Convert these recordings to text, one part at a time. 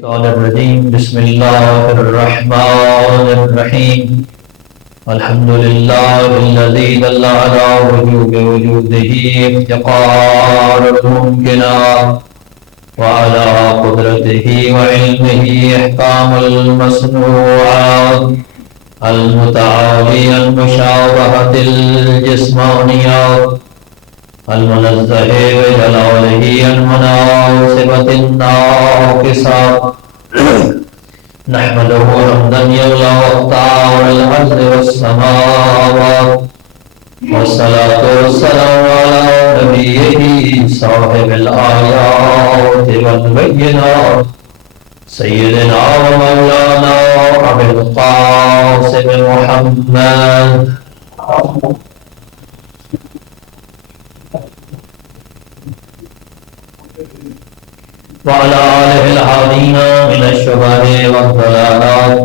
الشيطان الرجيم بسم الله الرحمن الرحيم الحمد لله الذي دل على وجوب وجوده افتقار الممكنات وعلى قدرته وعلمه إحكام المصنوعات المتعالي عن مشابهة الجسمانيات المنزه بجلاله عن مناسبة الناقصات نحمده حمدا يملأ أقطار الأرض والسماوات والصلاة والسلام على نبيه صاحب الآيات والبينات سيدنا ومولانا أبي القاسم محمد وعلى آله الهادين من الشبه والضلالات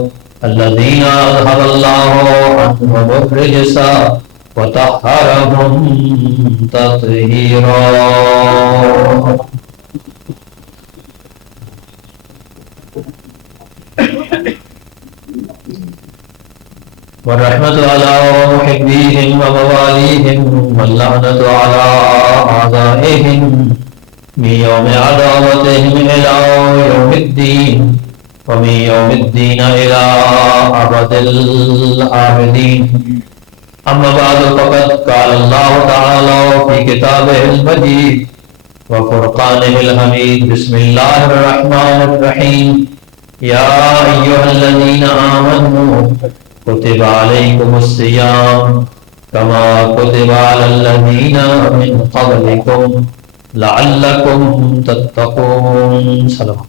الذين أذهب الله عنهم الرجس وطهرهم تطهيرا والرحمة على محبيهم ومواليهم واللعنة على أعدائهم من يوم عداوتهم إلى يوم الدين ومن يوم الدين إلى أبد الآبدين أما بعد فقد قال الله تعالى في كتابه المجيد وفرقانه الحميد بسم الله الرحمن الرحيم يا أيها الذين آمنوا كتب عليكم الصيام كما كتب على الذين من قبلكم لعلکم تتقون سلام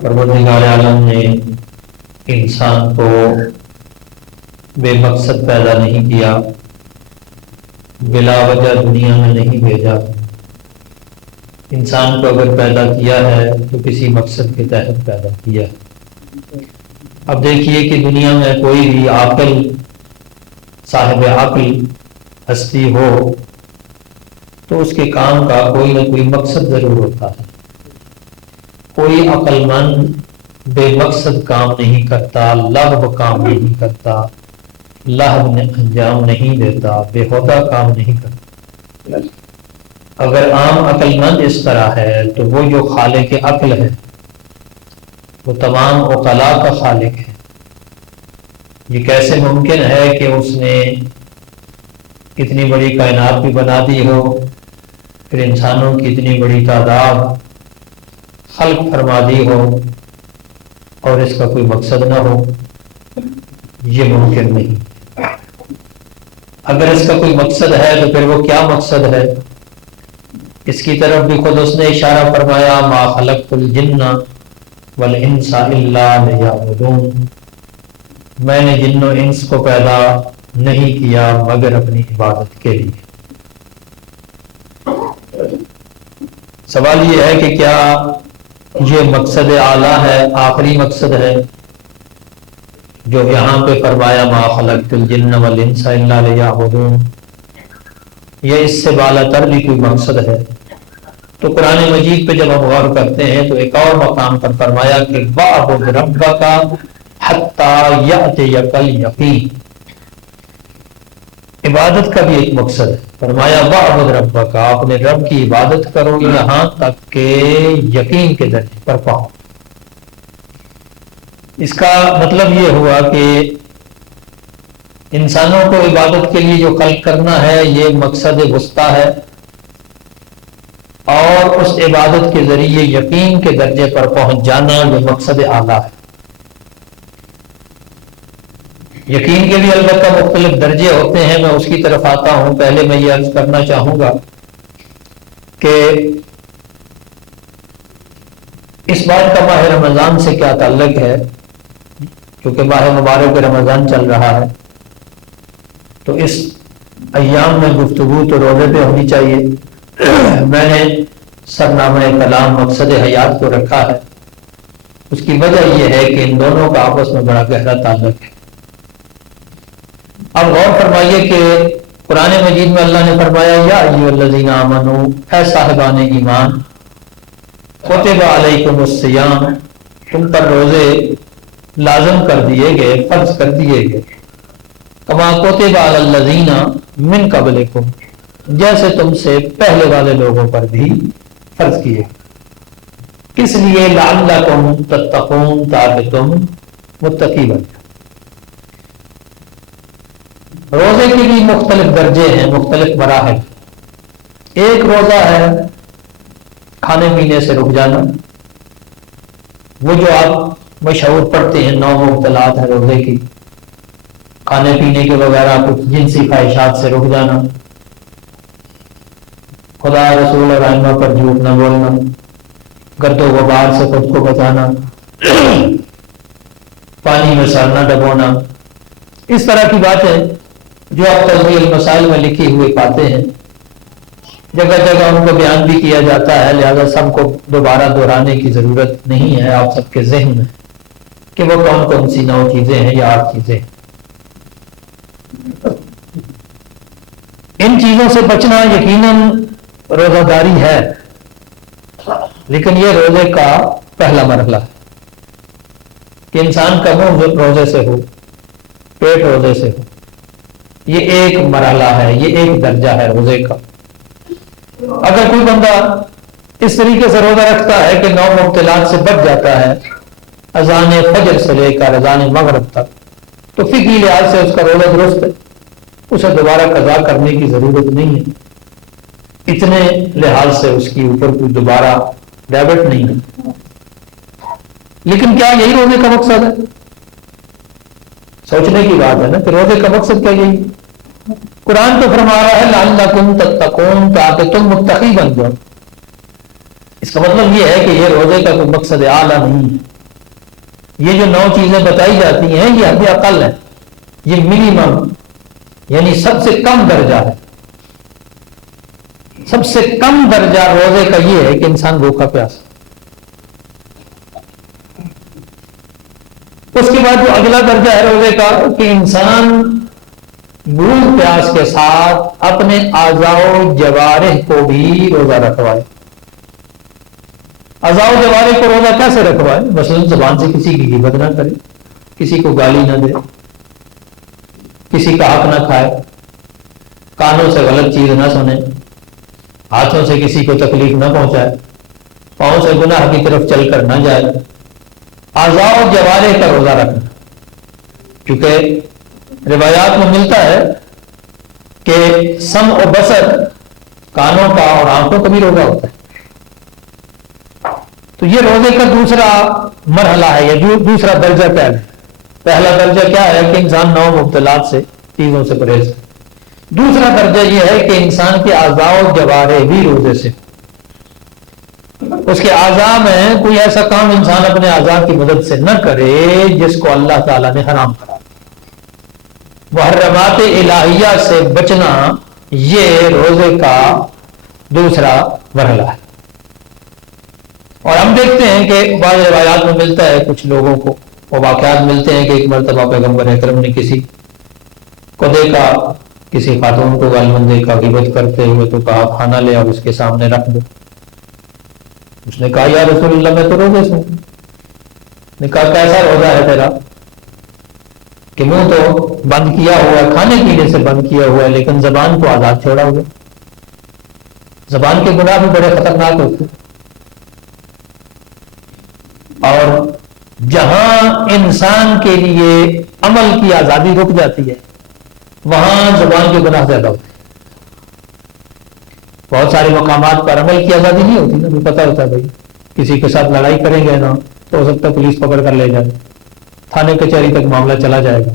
پروردگار عالم نے انسان کو بے مقصد پیدا نہیں کیا، بلا وجہ دنیا میں نہیں بھیجا۔ انسان کو اگر پیدا کیا ہے تو کسی مقصد کے تحت پیدا کیا ہے۔ اب دیکھیے کہ دنیا میں کوئی بھی عاقل صاحب عقل ہستی ہو تو اس کے کام کا کوئی نہ کوئی مقصد ضرور ہوتا ہے۔ کوئی عقل مند بے مقصد کام نہیں کرتا، لغو کام نہیں کرتا، لہو انجام نہیں دیتا، بےہودہ کام نہیں کرتا۔ اگر عام عقل مند اس طرح ہے تو وہ جو خالق عقل ہے وہ تمام عقلاء کا خالق ہے۔ یہ کیسے ممکن ہے کہ اس نے اتنی بڑی کائنات بھی بنا دی ہو، پھر انسانوں کی اتنی بڑی تعداد خلق فرما دی ہو اور اس کا کوئی مقصد نہ ہو؟ یہ ممکن نہیں۔ اگر اس کا کوئی مقصد ہے تو پھر وہ کیا مقصد ہے؟ اس کی طرف بھی خود اس نے اشارہ فرمایا ما خلقت الجن والانس الا لیعبدون، میں نے جن و انس کو پیدا نہیں کیا مگر اپنی عبادت کے لیے۔ سوال یہ ہے کہ کیا یہ مقصد اعلیٰ ہے، آخری مقصد ہے جو یہاں پہ فرمایا ما خلقت الجن والانس الا لیعبدون، یہ اس سے بالا تر بھی کوئی مقصد ہے؟ تو قرآن مجید پہ جب ہم غور کرتے ہیں تو ایک اور مقام پر فرمایا کہ وَاعْبُدْ رَبَّكَ حَتَّى يَأْتِيَكَ الْيَقِينُ، عبادت کا بھی ایک مقصد ہے۔ فرمایا وَاعْبُدْ رَبَّكَ، اپنے رب کی عبادت کرو یہاں تک کہ یقین کے درجے پر پہنچو۔ اس کا مطلب یہ ہوا کہ انسانوں کو عبادت کے لیے جو خلق کرنا ہے یہ مقصد وسطیٰ ہے، اور اس عبادت کے ذریعے یقین کے درجے پر پہنچ جانا جو مقصد اعلیٰ ہے۔ یقین کے بھی البتہ مختلف درجے ہوتے ہیں، میں اس کی طرف آتا ہوں۔ پہلے میں یہ عرض کرنا چاہوں گا کہ اس بات کا ماہ رمضان سے کیا تعلق ہے، کیونکہ ماہ مبارک رمضان چل رہا ہے تو اس ایام میں گفتگو تو روزے پہ ہونی چاہیے۔ میں نے سرنامہ کلام مقصد حیات کو رکھا ہے، اس کی وجہ یہ ہے کہ ان دونوں کا آپس میں بڑا گہرا تعلق ہے۔ اب غور فرمائیے کہ قرآن مجید میں اللہ نے فرمایا یا ایھا الذین آمنوا، اے صاحبان ایمان، کتب علیکم الصیام، تم پر روزے لازم کر دیے گئے، فرض کر دیے گئے، کما کتب علی الذین من قبلکم، جیسے تم سے پہلے والے لوگوں پر بھی فرض کیے، کس لیے؟ لعلکم تتقون، تاکہ تم متقی بن جاؤ۔ روزے کے بھی مختلف درجے ہیں، مختلف مراحل۔ ایک روزہ ہے کھانے پینے سے رک جانا، وہ جو آپ مشہور پڑھتے ہیں 9 مبطلات ہے روزے کی، کھانے پینے کے وغیرہ کچھ جنسی خواہشات سے رک جانا، خدا رسول اور ائمہ پر جھوٹ نہ بولنا، گرد و غبار سے خود کو بچانا، پانی میں سر نہ ڈبونا، اس طرح کی باتیں جو آپ تنزیل المسائل میں لکھی ہوئی پاتے ہیں، جگہ جگہ ان کو بیان بھی کیا جاتا ہے، لہذا سب کو دوبارہ دہرانے کی ضرورت نہیں ہے، آپ سب کے ذہن میں کہ وہ کون کون سی 9 چیزیں ہیں یا 8 چیزیں ہیں۔ ان چیزوں سے بچنا یقیناً روزہ داری ہے، لیکن یہ روزے کا پہلا مرحلہ ہے کہ انسان کا منہ روزے سے ہو، پیٹ روزے سے ہو، یہ ایک مرحلہ ہے، یہ ایک درجہ ہے روزے کا۔ اگر کوئی بندہ اس طریقے سے روزہ رکھتا ہے کہ 9 مبطلات سے بچ جاتا ہے، اذان فجر سے لے کر اذان مغرب تک، تو فقہی لحاظ سے اس کا روزہ درست ہے، اسے دوبارہ قضا کرنے کی ضرورت نہیں ہے، اتنے لحاظ سے اس کی اوپر کوئی دوبارہ ڈیبٹ نہیں ہے۔ لیکن کیا یہی روزے کا مقصد ہے؟ سوچنے کی بات ہے نا کہ روزے کا مقصد کیا یہی؟ قرآن تو فرما رہا ہے لعلکم تتقون، تاکہ تم متقی بن جاؤ۔ اس کا مطلب یہ ہے کہ یہ روزے کا کوئی مقصد اعلیٰ نہیں ہے۔ یہ جو 9 چیزیں بتائی جاتی ہیں یہ حد اقل ہے، یہ منیمم یعنی سب سے کم درجہ ہے۔ سب سے کم درجہ روزے کا یہ ہے کہ انسان بھوکا پیاسا۔ اس کے بعد جو اگلا درجہ ہے روزے کا کہ انسان بھوک پیاس کے ساتھ اپنے اعضاء و جوارح کو بھی روزہ رکھوائے۔ اعضاء و جوارح کو روزہ کیسے رکھوائے؟ مثلا زبان سے کسی کی غیبت نہ کرے، کسی کو گالی نہ دے، کسی کا حق نہ کھائے، کانوں سے غلط چیز نہ سنے، ہاتھوں سے کسی کو تکلیف نہ پہنچائے، پاؤں سے گناہ کی طرف چل کر نہ جائے۔ اعضاء و جوارح کا روزہ رکھنا، کیونکہ روایات میں ملتا ہے کہ سمع و بصر، کانوں کا اور آنکھوں کا بھی روزہ ہوتا ہے۔ تو یہ روزے کا دوسرا مرحلہ ہے، یا دوسرا درجہ کیا ہے؟ پہلا درجہ کیا ہے کہ انسان 9 مبطلات سے چیزوں سے پرہیز کرے۔ دوسرا درجہ یہ ہے کہ انسان کے اعضاء و جوارح بھی روزے سے، اس کے اعضاء میں کوئی ایسا کام انسان اپنے اعضاء کی مدد سے نہ کرے جس کو اللہ تعالیٰ نے حرام کرا۔ محرمات الہیہ سے بچنا یہ روزے کا دوسرا مرحلہ ہے۔ اور ہم دیکھتے ہیں کہ بعض روایات میں ملتا ہے کچھ لوگوں کو، وہ واقعات ملتے ہیں کہ ایک مرتبہ پیغمبر اکرم نے کسی کو دیکھا، کسی خاتون کو غالباً دیکھا غیبت کرتے ہوئے، تو کہا کھانا لے اور اس کے سامنے رکھ دو۔ اس نے کہا یا رسول اللہ میں تو روزے سے ہوں۔ نے کہا کیسا روزہ ہے تیرا کہ منہ تو بند کیا ہوا ہے، کھانے پینے سے بند کیا ہوا ہے، لیکن زبان کو آزاد چھوڑا ہوا۔ زبان کے گناہ بھی بڑے خطرناک ہوتے ہیں، اور جہاں انسان کے لیے عمل کی آزادی رک جاتی ہے وہاں زبان کے گناہ زیادہ ہوتے ہیں۔ بہت سارے مقامات پر عمل کی آزادی نہیں ہوتی نا، پتہ ہوتا ہے بھائی کسی کے ساتھ لڑائی کریں گے نا تو ہو سکتا ہے پولیس پکڑ کر لے جائے، تھانے کچہری تک معاملہ چلا جائے گا،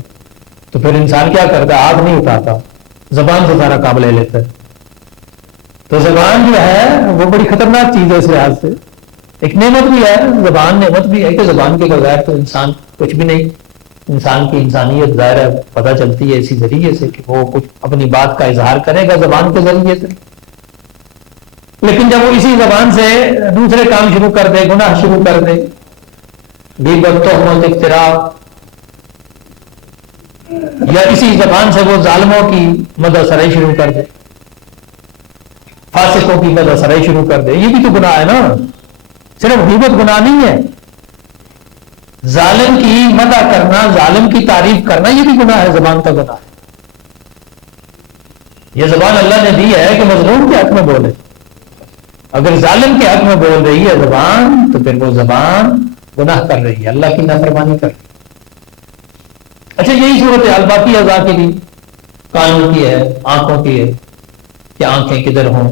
تو پھر انسان کیا کرتا ہے؟ آگ نہیں اٹھاتا، زبان سے سارا کام لے لیتا ہے۔ تو زبان جو ہے وہ بڑی خطرناک چیز ہے اس لحاظ سے، ایک نعمت بھی ہے، زبان نعمت بھی ہے کہ زبان کے بغیر تو انسان کچھ بھی نہیں۔ انسان کی انسانیت ظاہر ہے پتہ چلتی ہے اسی ذریعے سے کہ وہ کچھ اپنی بات کا اظہار کرے گا زبان کے ذریعے سے، لیکن جب وہ اسی زبان سے دوسرے کام شروع کر دے، گناہ شروع کر دے، غیبت، تہمت، افتراء، یا اسی زبان سے وہ ظالموں کی مدح سرائی شروع کر دے، فاسقوں کی مدح سرائی شروع کر دے، یہ بھی تو گناہ ہے نا، صرف غیبت گناہ نہیں ہے، ظالم کی مدح کرنا، ظالم کی تعریف کرنا یہ بھی گناہ ہے، زبان کا گناہ ہے۔ یہ زبان اللہ نے دی ہے کہ مظلوم کے حق میں بولے، اگر ظالم کے حق میں بول رہی ہے زبان تو پھر وہ زبان گناہ کر رہی ہے، اللہ کی نافرمانی کر رہی ہے۔ اچھا یہی صورت حال باقی اعضاء کی بھی، کانوں کی ہے، آنکھوں کی ہے کہ آنکھیں کدھر ہوں،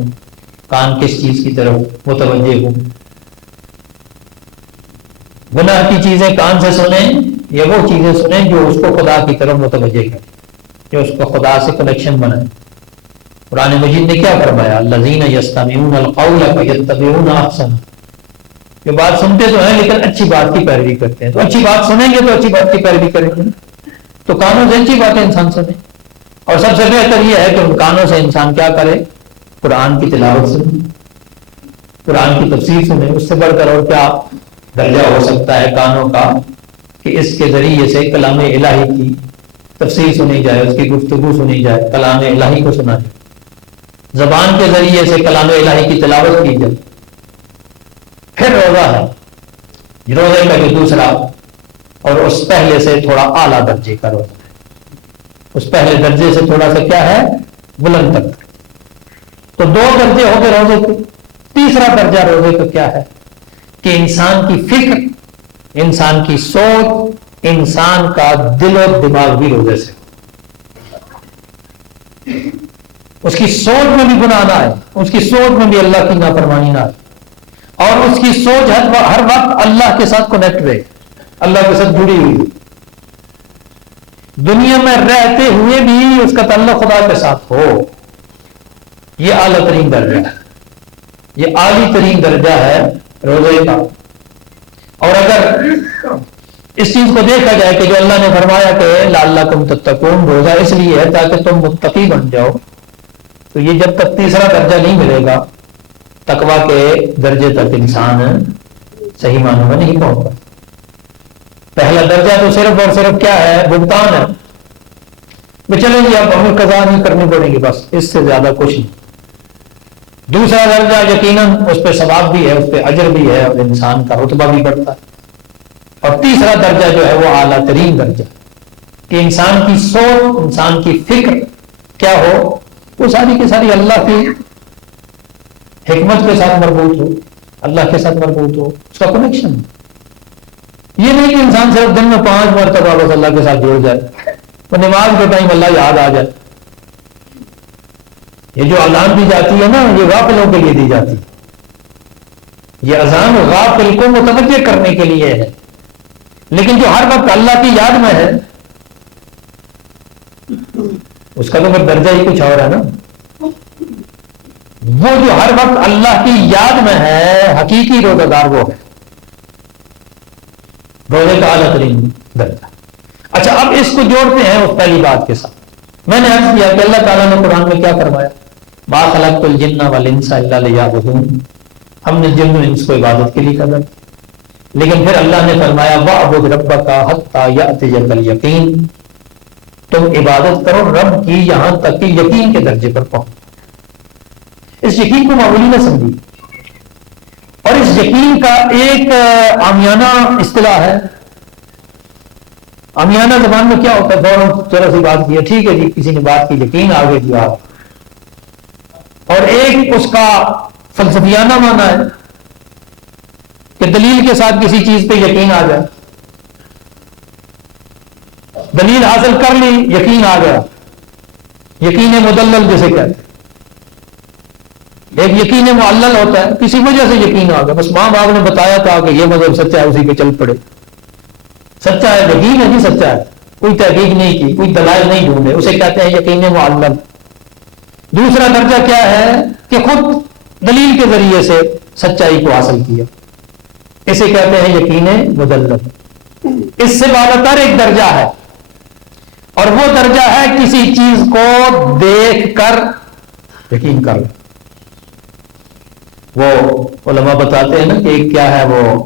کان کس چیز کی طرف متوجہ ہوں، گناہ کی چیزیں کان سے سنیں یا وہ چیزیں سنیں جو اس کو خدا کی طرف متوجہ کریں، جو اس کو خدا سے کنیکشن بنائیں۔ قرآن مجید نے کیا فرمایا؟ الذین یستمعون القول فیتبعون احسنہ، یہ بات سنتے تو ہیں لیکن اچھی بات کی پیروی کرتے ہیں، تو اچھی بات سنیں گے تو اچھی بات کی پیروی کریں گے، تو کانوں سے اچھی باتیں انسان سنے، اور سب سے بہتر یہ ہے کہ ان کانوں سے انسان کیا کرے؟ قرآن کی تلاوت سنے، قرآن کی تفسیر سنے۔ اس سے بڑھ کر اور کیا درجہ ہو سکتا ہے کانوں کا کہ اس کے ذریعے سے کلام الہی کی تفسیر سنی جائے، اس کی گفتگو سنی جائے، کلام الہی کو سنا جائے، زبان کے ذریعے سے کلام الہی کی تلاوت کی جائے۔ پھر روزہ ہے، روزے کا جو دوسرا اور اس پہلے سے تھوڑا اعلیٰ درجے کا روزہ ہے، اس پہلے درجے سے تھوڑا سا کیا ہے بلند تک، تو دو درجے ہو گئے روزے کے۔ تیسرا درجہ روزے کا کیا ہے کہ انسان کی فکر، انسان کی سوچ، انسان کا دل و دماغ بھی روزے سے، اس کی سوچ میں بھی گناہ نہ آئے، اس کی سوچ میں بھی اللہ کی نافرمانی نہ آئے، اور اس کی سوچ ہر وقت اللہ کے ساتھ کنیکٹ رہے، اللہ کے ساتھ جڑی ہوئی، دنیا میں رہتے ہوئے بھی اس کا تعلق خدا کے ساتھ ہو۔ یہ اعلیٰ ترین درجہ ہے، یہ اعلی ترین درجہ ہے روزے کا۔ اور اگر اس چیز کو دیکھا جائے کہ جو اللہ نے فرمایا کہ لعلکم تتقون، روزہ اس لیے ہے تاکہ تم متقی بن جاؤ، تو یہ جب تک تیسرا درجہ نہیں ملے گا تقویٰ کے درجے تک انسان صحیح معنوں میں نہیں پہنچتا۔ پہلا درجہ تو صرف اور صرف کیا ہے؟ بھگتان ہے، میں چلیں گے اب ہمیں قضا نہیں کرنی پڑے گی، بس اس سے زیادہ کچھ نہیں۔ دوسرا درجہ یقیناً اس پہ ثواب بھی ہے، اس پہ اجر بھی ہے، اور انسان کا رتبہ بھی بڑھتا ہے۔ اور تیسرا درجہ جو ہے وہ اعلیٰ ترین درجہ کہ انسان کی سوچ، انسان کی فکر کیا ہو، وہ ساری کی ساری اللہ کی حکمت کے ساتھ مربوط ہو، اللہ کے ساتھ مربوط ہو، اس کا کنیکشن۔ یہ نہیں کہ انسان صرف دن میں 5 مرتبہ بس اللہ کے ساتھ جڑ جائے، تو نماز کے ٹائم اللہ یاد آ جائے۔ یہ جو اذان دی جاتی ہے نا، یہ غافلوں کے لیے دی جاتی ہے، یہ اذان غافل کو متوجہ کرنے کے لیے ہے، لیکن جو ہر وقت اللہ کی یاد میں ہے اس کا تو پھر درجہ ہی کچھ اور ہے نا۔ وہ جو ہر وقت اللہ کی یاد میں ہے، حقیقی روزہ دار وہ ہے، روزے کا اعلیٰ ترین درجہ۔ اچھا اب اس کو جوڑتے ہیں اس پہلی بات کے ساتھ۔ میں نے عرض کیا کہ اللہ تعالیٰ نے قرآن میں کیا فرمایا؟ ما خلقت الجن والانس الا لیعبدون، ہم نے جن و انس کو عبادت کے لیے کہا، لیکن پھر اللہ نے فرمایا وَاعْبُدْ رَبَّكَ حَتَّى يَأْتِيَكَ الْيَقِينُ، تم عبادت کرو رب کی یہاں تک کہ یقین کے درجے پر پہنچ۔ اس یقین کو معمولی نہ سمجھی، اور اس یقین کا ایک عامیانہ اصطلاح ہے۔ عامیانہ زبان میں کیا ہوتا ہے؟ فوراً ذرا سی بات کی ہے، ٹھیک ہے جی کسی نے بات کی، یقین آ گئی آپ، اور ایک اس کا فلسفیانہ معنی ہے کہ دلیل کے ساتھ کسی چیز پہ یقین آ جائے، دلیل حاصل کر لی، یقین آ گیا، یقین مدلل جسے کہتے ہیں۔ ایک یقین معلل ہوتا ہے، کسی وجہ سے یقین آ گیا، بس ماں باپ نے بتایا تھا کہ یہ مذہب سچا ہے، اسی پہ چل پڑے، سچا ہے، یقین ہے جی سچا ہے، کوئی تحقیق نہیں کی، کوئی دلائل نہیں ڈھونڈے، اسے کہتے ہیں یقین معلل۔ دوسرا درجہ کیا ہے کہ خود دلیل کے ذریعے سے سچائی کو حاصل کیا، اسے کہتے ہیں یقین مدلل۔ اس سے بالاتر ایک درجہ ہے، اور وہ درجہ ہے کسی چیز کو دیکھ کر یقین کر۔ وہ علماء بتاتے ہیں نا کہ ایک کیا ہے، وہ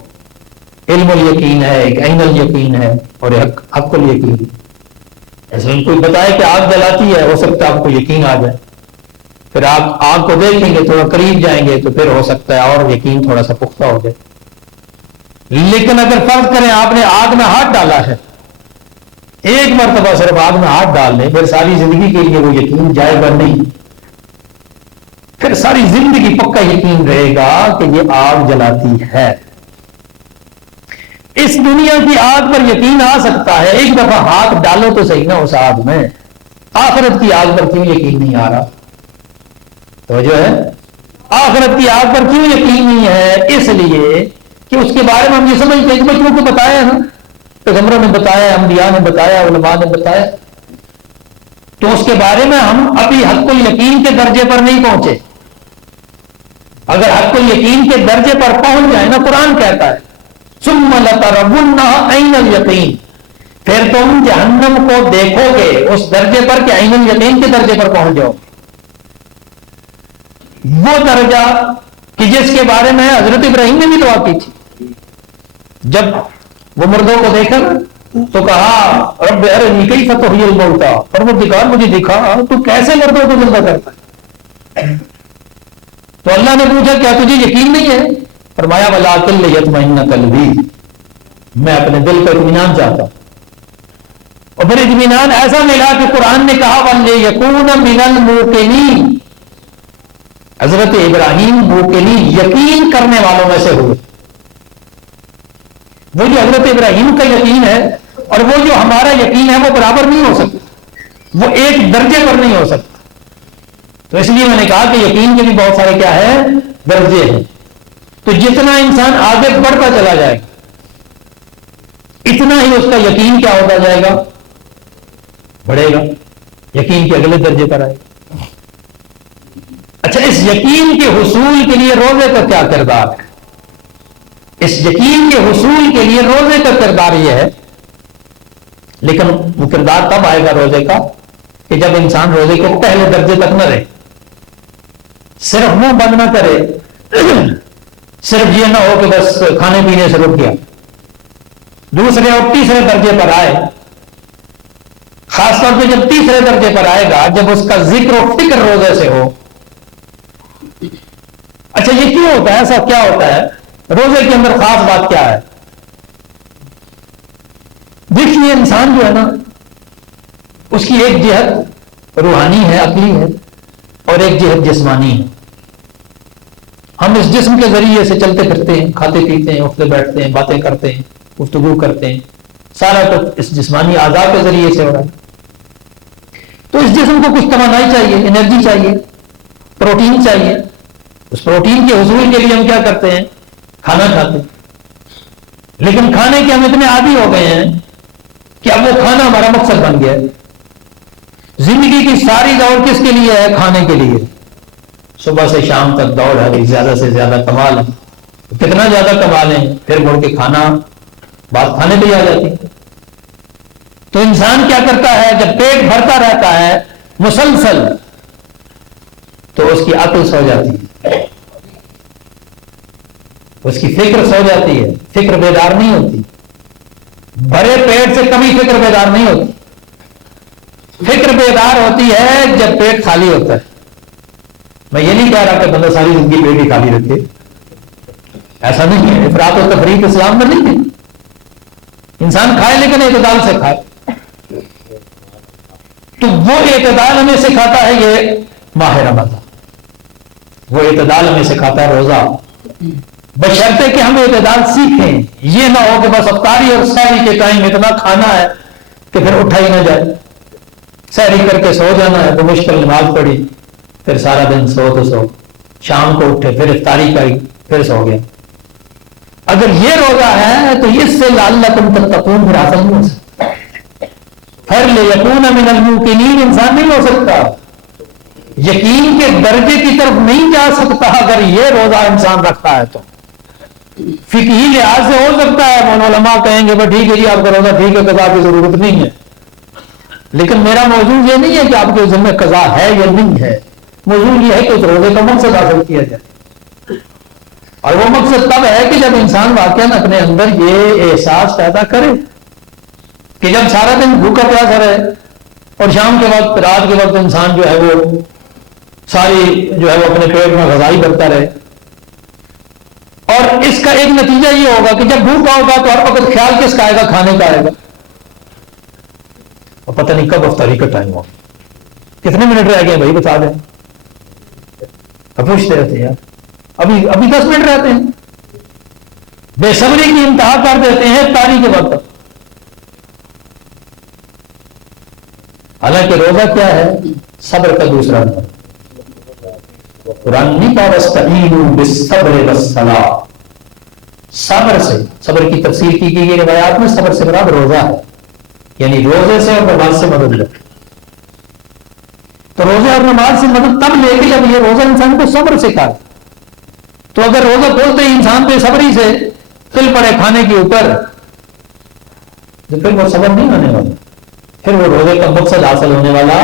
علم الیقین ہے، ایک عین الیقین ہے، اور ایک حق الیقین۔ ایسے کوئی بتائے کہ آگ جلاتی ہے، ہو سکتا ہے آپ کو یقین آ جائے، پھر آپ آگ کو دیکھیں گے، تھوڑا قریب جائیں گے تو پھر ہو سکتا ہے اور یقین تھوڑا سا پختہ ہو جائے۔ لیکن اگر فرض کریں آپ نے آگ میں ہاتھ ڈالا ہے، ایک مرتبہ صرف آگ میں ہاتھ ڈال لیں، پھر ساری زندگی کے لیے وہ یقین جائے گا نہیں، پھر ساری زندگی پکا یقین رہے گا کہ یہ آگ جلاتی ہے۔ اس دنیا کی آگ پر یقین آ سکتا ہے، ایک دفعہ ہاتھ ڈالو تو صحیح نا اس آگ میں، آخرت کی آگ پر کیوں یقین نہیں آ رہا؟ تو جو ہے آخرت کی آگ پر کیوں یقین نہیں ہے؟ اس لیے کہ اس کے بارے میں ہم یہ سمجھتے ہیں کہ بچوں کو بتایا ہے نا، پیغمبروں نے بتایا، انبیاء نے بتایا، علماء نے بتایا، تو اس کے بارے میں ہم ابھی حق الیقین کے درجے پر نہیں پہنچے۔ اگر حق الیقین کے درجے پر پہنچ جائے نا، قرآن کہتا ہے ثم لترونها عین الیقین، پھر تم جہنم کو دیکھو گے اس درجے پر کہ عین الیقین کے درجے پر پہنچ جاؤ، وہ درجہ کہ جس کے بارے میں حضرت ابراہیم نے بھی دعا کی تھی۔ جب وہ مردوں کو دیکھا تو کہا رب ارنی کیف تحیی الموتیٰ، پروردگار مجھے دکھا تو کیسے مردوں کو زندہ کرتا ہے۔ تو اللہ نے پوچھا کیا تجھے یقین نہیں ہے؟ فرمایا ولکن لیطمئن قلبی، میں اپنے دل کو اطمینان چاہتا ہوں۔ اور پھر اطمینان ایسا ملا کہ قرآن نے کہا وَلْيَكُونَ مِنَ الْمُوقِنِينَ، حضرت ابراہیم موقنین یقین کرنے والوں میں سے ہوئے۔ وہ جو حضرت ابراہیم کا یقین ہے اور وہ جو ہمارا یقین ہے وہ برابر نہیں ہو سکتا، وہ ایک درجے پر نہیں ہو سکتا۔ تو اس لیے میں نے کہا کہ یقین کے بھی بہت سارے کیا ہے درجے ہیں۔ تو جتنا انسان آگے بڑھتا چلا جائے گا اتنا ہی اس کا یقین کیا ہوتا جائے گا، بڑھے گا، یقین کے اگلے درجے پر آئے گا۔ اچھا، اس یقین کے حصول کے لیے روزے کا کیا کردار ہے؟ اس یقین کے حصول کے لیے روزے کا کردار یہ ہے، لیکن وہ کردار تب آئے گا روزے کا کہ جب انسان روزے کے پہلے درجے تک نہ رہے، صرف منہ بند نہ کرے، صرف یہ نہ ہو کہ بس کھانے پینے سے رک گیا، دوسرے اور تیسرے درجے پر آئے، خاص طور پہ جب تیسرے درجے پر آئے گا جب اس کا ذکر و فکر روزے سے ہو۔ اچھا، یہ کیوں ہوتا ہے؟ ایسا کیا ہوتا ہے؟ روزے کے اندر خاص بات کیا ہے؟ دیکھیے، انسان جو ہے نا اس کی ایک جہت روحانی ہے، عقلی ہے، اور ایک جہت جسمانی ہے۔ ہم اس جسم کے ذریعے سے چلتے پھرتے ہیں، کھاتے پیتے ہیں، اٹھتے بیٹھتے ہیں، باتیں کرتے ہیں، گفتگو کرتے ہیں، سارا تو اس جسمانی اعضاء کے ذریعے سے ہو رہا ہے۔ تو اس جسم کو کچھ توانائی چاہیے، انرجی چاہیے، پروٹین چاہیے۔ اس پروٹین کے حصول کے لیے ہم کیا کرتے ہیں؟ کھانا کھاتے ہیں۔ لیکن کھانے کے ہم اتنے عادی ہو گئے ہیں کہ اب وہ کھانا ہمارا مقصد بن گیا ہے۔ زندگی کی ساری دوڑ کس کے لیے ہے؟ کھانے کے لیے۔ صبح سے شام تک دوڑ ہے، زیادہ سے زیادہ کمال ہے، کتنا زیادہ کمال ہے، پھر مڑ کے کھانا، بات کھانے پہ آ جاتی ہے۔ تو انسان کیا کرتا ہے؟ جب پیٹ بھرتا رہتا ہے مسلسل تو اس کی عقل سو جاتی ہے، اس کی فکر سو جاتی ہے، فکر بیدار نہیں ہوتی۔ بھرے پیٹ سے کبھی فکر بیدار نہیں ہوتی، فکر بیدار ہوتی ہے جب پیٹ خالی ہوتا ہے۔ میں یہ نہیں کہہ رہا کہ بندہ ساری زندگی پیٹ ہی خالی رکھے، ایسا نہیں ہے، افراط و تفریط اسلام میں نہیں ہے۔ انسان کھائے لیکن اعتدال سے کھائے۔ تو وہ اعتدال ہمیں سکھاتا ہے یہ ماہ رمضان، وہ اعتدال ہمیں سکھاتا ہے روزہ، بشرطے کہ ہم اعتدال سیکھیں۔ یہ نہ ہو کہ بس افطاری اور سحری کے ٹائم اتنا کھانا ہے کہ پھر اٹھا ہی نہ جائے، سحری کر کے سو جانا ہے تو مشکل نماز پڑھی، پھر سارا دن سو تو سو، شام کو اٹھے پھر افطاری کری پھر سو گیا۔ اگر یہ روزہ ہے تو اس سے لعلکم تتقون پھر حاصل نہیں ہو سکتا، پھر لیکون من الموقنین انسان نہیں ہو سکتا، یقین کے درجے کی طرف نہیں جا سکتا اگر یہ روزہ انسان رکھتا ہے۔ تو فقہی لحاظ سے ہو سکتا ہے، علماء کہیں گے ٹھیک ہے جی آپ کا روزہ ٹھیک ہے، قضا کی ضرورت نہیں ہے، لیکن میرا موضوع یہ نہیں ہے کہ آپ کے ذمہ قضا ہے یا نہیں ہے، موضوع یہ ہے کہ اس روزے کا مقصد حاصل کیا جائے۔ اور وہ مقصد تب ہے کہ جب انسان واقعاً اپنے اندر یہ احساس پیدا کرے کہ جب سارا دن بھوکا پیاسا رہے، اور شام کے وقت رات کے وقت انسان جو ہے وہ ساری جو ہے وہ اپنے پیٹ میں غذائی کرتا رہے. اور اس کا ایک نتیجہ یہ ہوگا کہ جب بھوکا ہوگا تو ہر وقت خیال کس کا آئے گا؟ کھانے کا آئے گا. اور پتہ نہیں کب افطاری کا ٹائم ہوگا. کتنے منٹ رہ گئے بھائی بتا دیں. اب پوچھتے رہتے ہیں یار ابھی 10 منٹ رہتے ہیں. بے صبری کی انتہا کر دیتے ہیں افطاری کے وقت. حالانکہ روزہ کیا ہے؟ صبر کا دوسرا نام. قرآن نہیں کہا وَاسْتَعِینُوا بِالصَّبْرِ وَالصَّلَاةِ. صبر سے، صبر کی تفسیر کی گئی روایات میں صبر سے مراد روزہ ہے، یعنی روزے سے اور نماز سے مدد لے. تو روزے اور نماز سے مدد تب لے کے جب یہ روزہ انسان کو صبر سکھائے. تو اگر روزہ کھولتے ہی انسان پہ صبری سے تل پڑے کھانے کے اوپر تو پھر وہ صبر نہیں ہونے والا، پھر وہ روزے کا مقصد حاصل ہونے والا.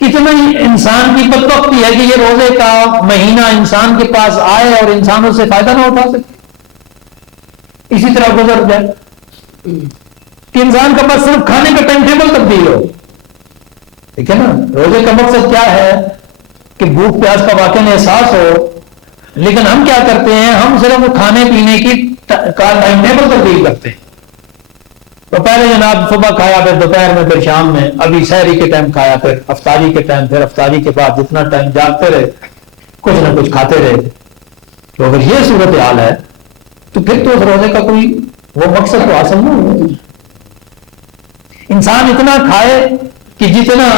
اتنا ہی انسان کی بدبختی ہے کہ یہ روزے کا مہینہ انسان کے پاس آئے اور انسان اس سے فائدہ نہ اٹھا سکے، اسی طرح گزر جائے کہ انسان کا بس صرف کھانے کا ٹائم ٹیبل تبدیل ہو. ٹھیک ہے نا. روزے کا مقصد کیا ہے کہ بھوک پیاس کا واقعی احساس ہو، لیکن ہم کیا کرتے ہیں؟ ہم صرف کھانے پینے کی کا ٹائم ٹیبل تبدیل کرتے ہیں. تو پہلے جناب صبح کھایا، پھر دوپہر میں، پھر شام میں، ابھی سحری کے ٹائم کھایا، پھر افطاری کے ٹائم، پھر افطاری کے بعد جتنا ٹائم جاگتے رہے کچھ نہ کچھ کھاتے رہے. تو اگر یہ صورتحال ہے تو پھر تو اس روزے کا کوئی وہ مقصد تو حاصل نہیں ہو. انسان اتنا کھائے کہ جتنا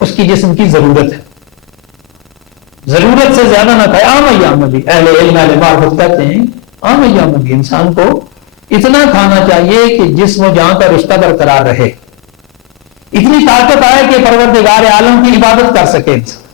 اس کی جسم کی ضرورت ہے، ضرورت سے زیادہ نہ کھائے. عام ایام میں بھی اہل علم اہل معرفت کہتے ہیں عام ایام میں بھی انسان کو اتنا کھانا چاہیے کہ جسم و جان کا رشتہ برقرار رہے، اتنی طاقت آئے کہ پروردگار عالم کی عبادت کر سکے انسان.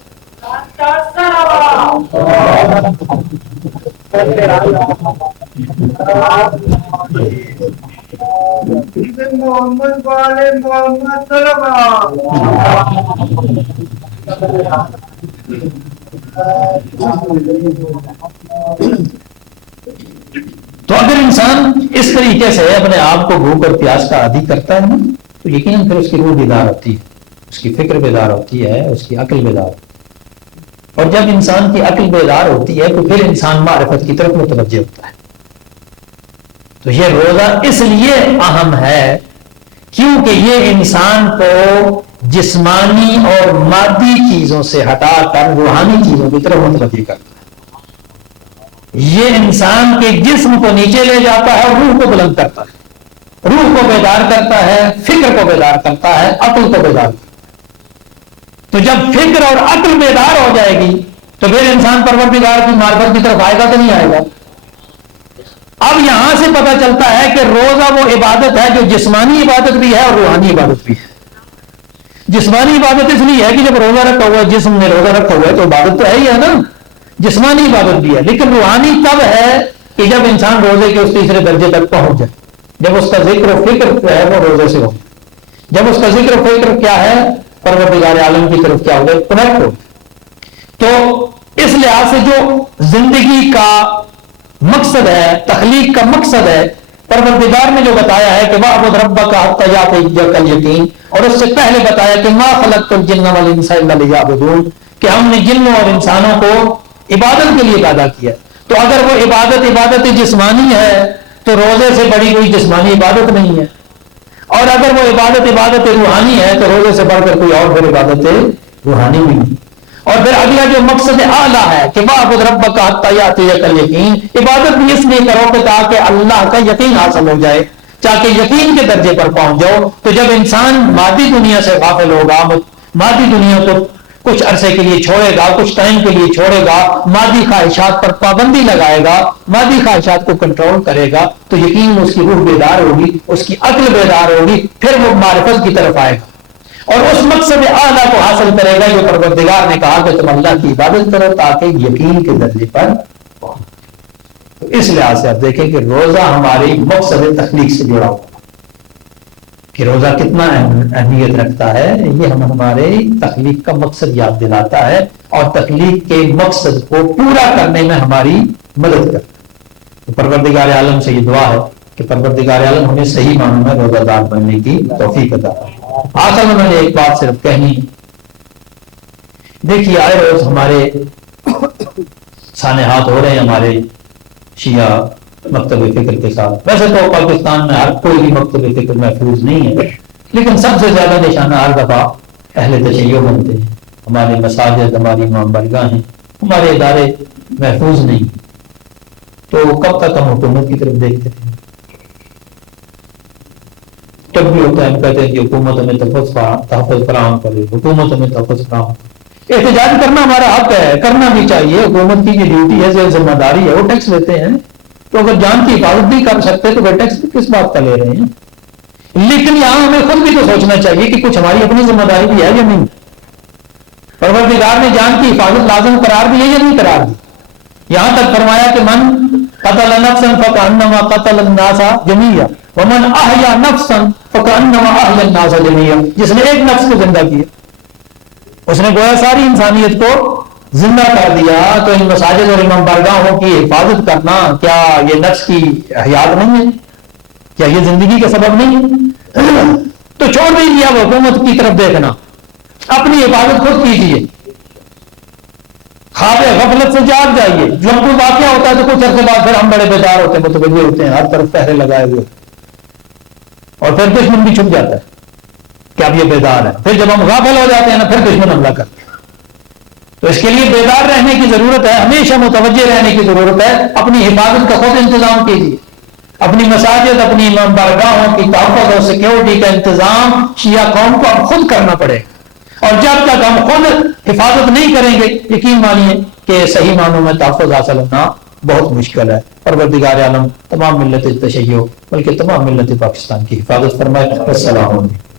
تو اگر انسان اس طریقے سے اپنے آپ کو بھوک اور پیاس کا عادی کرتا ہے نا تو یقیناً پھر اس کی روح بیدار ہوتی ہے، اس کی فکر بیدار ہوتی ہے، اس کی عقل بیدار ہوتی ہے. اور جب انسان کی عقل بیدار ہوتی ہے تو پھر انسان معرفت کی طرف متوجہ ہوتا ہے. تو یہ روزہ اس لیے اہم ہے کیونکہ یہ انسان کو جسمانی اور مادی چیزوں سے ہٹا کر روحانی چیزوں کی طرف متوجہ کرتا ہے. یہ انسان کے جسم کو نیچے لے جاتا ہے اور روح کو بلند کرتا ہے، روح کو بیدار کرتا ہے، فکر کو بیدار کرتا ہے، عقل کو بیدار کرتا ہے. تو جب فکر اور عقل بیدار ہو جائے گی تو پھر انسان پروردگار کی معرفت کی طرف آئے گا تو نہیں آئے گا. اب یہاں سے پتہ چلتا ہے کہ روزہ وہ عبادت ہے جو جسمانی عبادت بھی ہے اور روحانی عبادت بھی ہے. جسمانی عبادت اس لیے ہے کہ جب روزہ رکھا ہوا ہے، جسم نے روزہ رکھا ہوا ہے تو عبادت تو ہے ہی ہے نا، جسمانی عبادت بھی ہے. لیکن روحانی تب ہے کہ جب انسان روزے کے اس تیسرے درجے تک پہنچ جائے، جب اس کا ذکر و فکر جو ہے وہ روزے سے ہو، جب اس کا ذکر و فکر کیا ہے پروردگار عالم کی طرف کیا ہوگا کنیکٹ ہو. تو اس لحاظ سے جو زندگی کا مقصد ہے، تخلیق کا مقصد ہے، پروردگار نے جو بتایا ہے کہ وَاعْبُدْ رَبَّكَ حَتَّىٰ يَأْتِيَكَ الْيَقِينُ، اور اس سے پہلے بتایا کہ مَا خَلَقْتُ الْجِنَّ وَالْإِنسَ إِلَّا لِيَعْبُدُونِ، کہ ہم نے جنوں اور انسانوں کو عبادت کے لیے پیدا کیا. تو اگر وہ عبادت جسمانی ہے تو روزے سے بڑی کوئی جسمانی عبادت نہیں ہے، اور اگر وہ عبادت روحانی ہے تو روزے سے بڑھ کر کوئی اور پھر عبادت روحانی بھی نہیں. اور پھر اگلا جو مقصد اعلیٰ ہے کہ وَاعْبُدْ رَبَّكَ حَتَّىٰ يَأْتِيَكَ الْيَقِينُ، عبادت بھی اس لیے کرو کہ تاکہ اللہ کا یقین حاصل ہو جائے، تاکہ یقین کے درجے پر پہنچ جاؤ. تو جب انسان مادی دنیا سے غافل ہوگا، مادی دنیا کو کچھ عرصے کے لیے چھوڑے گا، کچھ ٹائم کے لیے چھوڑے گا، مادی خواہشات پر پابندی لگائے گا، مادی خواہشات کو کنٹرول کرے گا، تو یقین اس کی روح بیدار ہوگی، اس کی عقل بیدار ہوگی، پھر وہ معرفت کی طرف آئے گا اور اس مقصد اعلیٰ کو حاصل کرے گا جو پروردگار نے کہا کہ تم اللہ کی عبادت کرو تاکہ یقین کے درجے پر پہنچو. تو اس لحاظ سے آپ دیکھیں کہ روزہ ہماری مقصد تخلیق سے جڑا ہوا کہ روزہ کتنا اہمیت رکھتا ہے. یہ ہمارے تخلیق کا مقصد یاد دلاتا ہے اور تخلیق کے مقصد کو پورا کرنے میں ہماری مدد کرتا ہے. پروردگار عالم سے یہ دعا ہے کہ پروردگار عالم ہمیں صحیح معنوں میں روزہ دار بننے کی توفیق عطا فرمائے۔ آخر میں نے ایک بات صرف کہنی، دیکھیے آئے روز ہمارے سانحات ہو رہے ہیں ہمارے شیعہ مکتب فکر کے ساتھ۔ ویسے تو پاکستان میں ہر کوئی بھی مکتب فکر محفوظ نہیں ہے، لیکن سب سے زیادہ نشانہ ہر دفعہ اہل تشیع بنتے ہیں۔ ہمارے مساجد، ہماری امام بارگاہیں، ہمارے ادارے محفوظ نہیں، تو کب تک ہم حکومت کی طرف دیکھتے ہیں؟ جب بھی ہوتا ہے ہم کہتے ہیں کہ حکومت ہمیں تحفظ فراہم کرے، حکومت ہمیں تحفظ فراہم کرے۔ احتجاج کرنا ہمارا حق ہے، کرنا بھی چاہیے، حکومت کی یہ ڈیوٹی ہے، ذمہ داری ہے، وہ ٹیکس لیتے ہیں، تو اگر جان کی حفاظت بھی کر سکتے تو وہ ٹیکس کس بات کا لے رہے ہیں؟ لیکن یہاں ہمیں خود بھی تو سوچنا چاہیے کہ کچھ ہماری اپنی ذمہ داری بھی ہے یا نہیں۔ پروردگار نے جان کی حفاظت لازم قرار دی ہے یا نہیں قرار دی؟ یہاں تک فرمایا کہ من قتل نفسا فکأنما قتل الناس جميعا ومن احیا نفسا فکأنما احیا الناس جميعا، جس نے ایک نفس کو زندہ کیا اس نے گویا ساری انسانیت کو زندہ کر دیا۔ تو ان مساجد اور امام بارگاہوں کی حفاظت کرنا کیا یہ نفس کی حیات نہیں ہے؟ کیا یہ زندگی کا سبب نہیں ہے؟ تو چھوڑ دیجیے اب حکومت کی طرف دیکھنا، اپنی حفاظت خود کیجیے، خواب غفلت سے جاگ جائیے۔ جب کوئی واقعہ ہوتا ہے تو کچھ عرصے بعد پھر ہم بڑے بیدار ہوتے ہیں، متوجہ ہوتے ہیں، ہر طرف پہرے لگائے ہوئے، اور پھر دشمن بھی چھپ جاتا ہے کہ اب یہ بیدار ہے۔ پھر جب ہم غافل ہو جاتے ہیں نا، پھر دشمن حملہ کرتے ہیں۔ تو اس کے لیے بیدار رہنے کی ضرورت ہے، ہمیشہ متوجہ رہنے کی ضرورت ہے۔ اپنی حفاظت کا خود انتظام کیجیے، اپنی مساجد، اپنی امام بارگاہوں کی تحفظ اور سیکیورٹی کا انتظام شیعہ قوم کو اب خود کرنا پڑے گا، اور جب تک ہم خود حفاظت نہیں کریں گے، یقین مانیے کہ صحیح معنوں میں تحفظ حاصل ہونا بہت مشکل ہے۔ پروردگار عالم تمام ملت تشیع بلکہ تمام ملت پاکستان کی حفاظت فرمائے۔ السلام علیکم۔